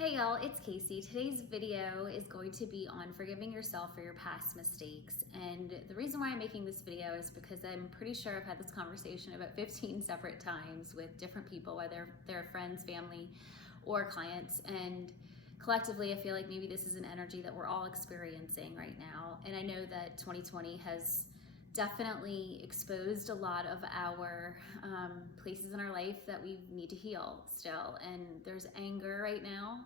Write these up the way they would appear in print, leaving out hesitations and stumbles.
Hey y'all, it's Casey. Today's video is going to be on forgiving yourself for your past mistakes. And the reason why I'm making this video is because I'm pretty sure I've had this conversation about 15 separate times with different people, whether they're friends, family, or clients. And collectively, I feel like maybe this is an energy that we're all experiencing right now. And I know that 2020 has definitely exposed a lot of our places in our life that we need to heal still. And there's anger right now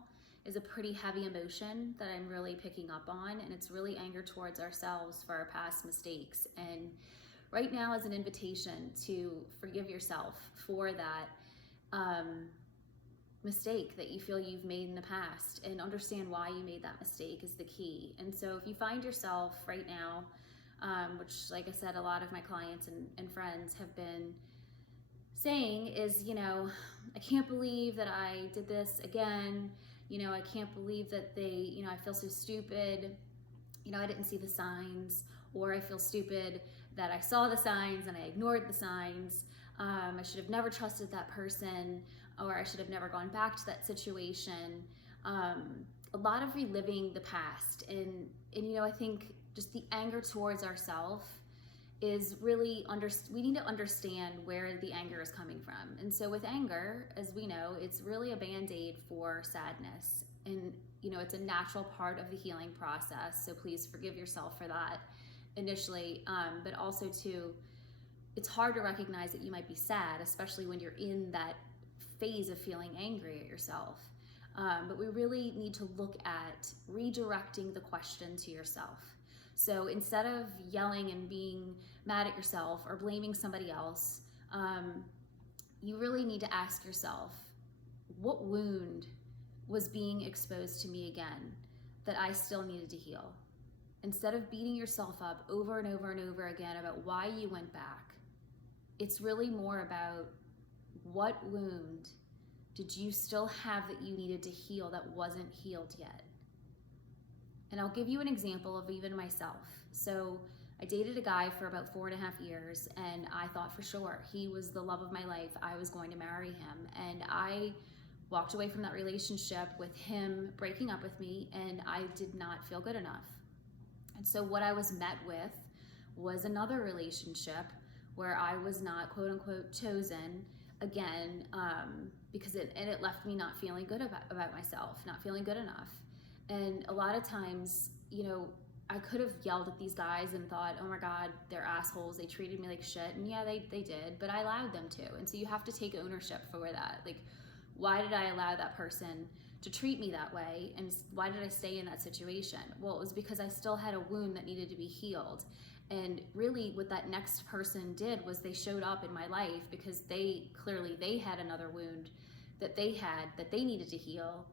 is a pretty heavy emotion that I'm really picking up on, and it's really anger towards ourselves for our past mistakes. And right now is an invitation to forgive yourself for that mistake that you feel you've made in the past, and understand why you made that mistake is the key. And so if you find yourself right now, which, like I said, a lot of my clients and friends have been saying is, I can't believe that I did this again. I can't believe that I feel so stupid. I didn't see the signs, or I feel stupid that I saw the signs and I ignored the signs. I should have never trusted that person, or I should have never gone back to that situation. A lot of reliving the past, and I think just the anger towards ourselves is really, we need to understand where the anger is coming from. And so with anger, as we know, it's really a band-aid for sadness. And it's a natural part of the healing process. So please forgive yourself for that initially. But also too, it's hard to recognize that you might be sad, especially when you're in that phase of feeling angry at yourself. But we really need to look at redirecting the question to yourself. So instead of yelling and being mad at yourself or blaming somebody else, you really need to ask yourself, what wound was being exposed to me again that I still needed to heal? Instead of beating yourself up over and over and over again about why you went back, it's really more about what wound did you still have that you needed to heal that wasn't healed yet? And I'll give you an example of even myself. So I dated a guy for about 4.5 years, and I thought for sure he was the love of my life. I was going to marry him. And I walked away from that relationship with him breaking up with me, and I did not feel good enough. And so what I was met with was another relationship where I was not, quote unquote, chosen again, because it left me not feeling good about myself, not feeling good enough. And a lot of times, I could have yelled at these guys and thought, oh my God, they're assholes. They treated me like shit. And yeah, they did, but I allowed them to. And so you have to take ownership for that. Like, why did I allow that person to treat me that way? And why did I stay in that situation? Well, it was because I still had a wound that needed to be healed. And really what that next person did was they showed up in my life because they had another wound that they had that they needed to heal.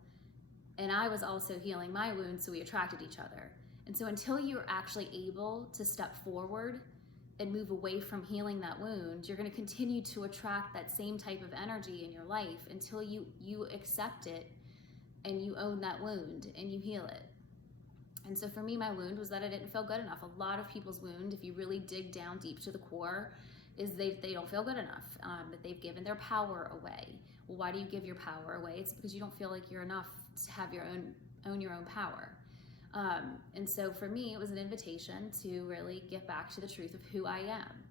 And I was also healing my wound, so we attracted each other. And so until you're actually able to step forward and move away from healing that wound, you're going to continue to attract that same type of energy in your life until you accept it and you own that wound and you heal it. And so for me, my wound was that I didn't feel good enough. A lot of people's wound, if you really dig down deep to the core, is they don't feel good enough, that they've given their power away. Well, why do you give your power away? It's because you don't feel like you're enough to have own your own power. And so for me, it was an invitation to really get back to the truth of who I am,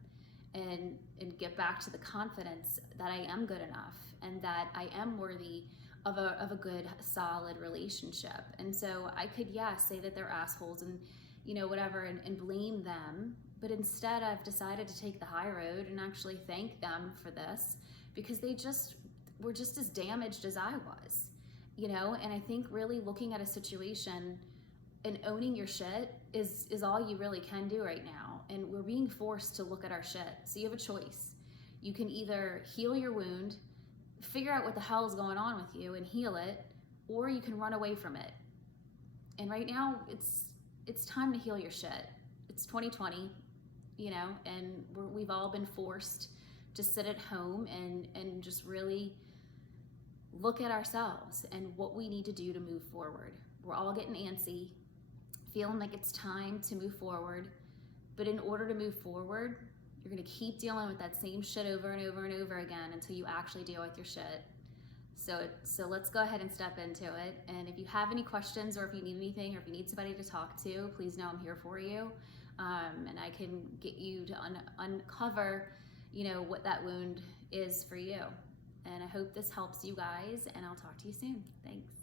and get back to the confidence that I am good enough and that I am worthy of a good, solid relationship. And so I could, say that they're assholes and whatever, and blame them. But instead, I've decided to take the high road and actually thank them for this, because they were just as damaged as I was, and I think really looking at a situation and owning your shit is all you really can do right now. And we're being forced to look at our shit. So you have a choice. You can either heal your wound, figure out what the hell is going on with you and heal it, or you can run away from it. And right now it's time to heal your shit. It's 2020, and we've all been forced to sit at home and just really look at ourselves and what we need to do to move forward. We're all getting antsy, feeling like it's time to move forward. But in order to move forward, you're gonna keep dealing with that same shit over and over and over again until you actually deal with your shit. So So let's go ahead and step into it. And if you have any questions, or if you need anything, or if you need somebody to talk to, please know I'm here for you. And I can get you to uncover, what that wound is for you. And I hope this helps you guys, and I'll talk to you soon. Thanks.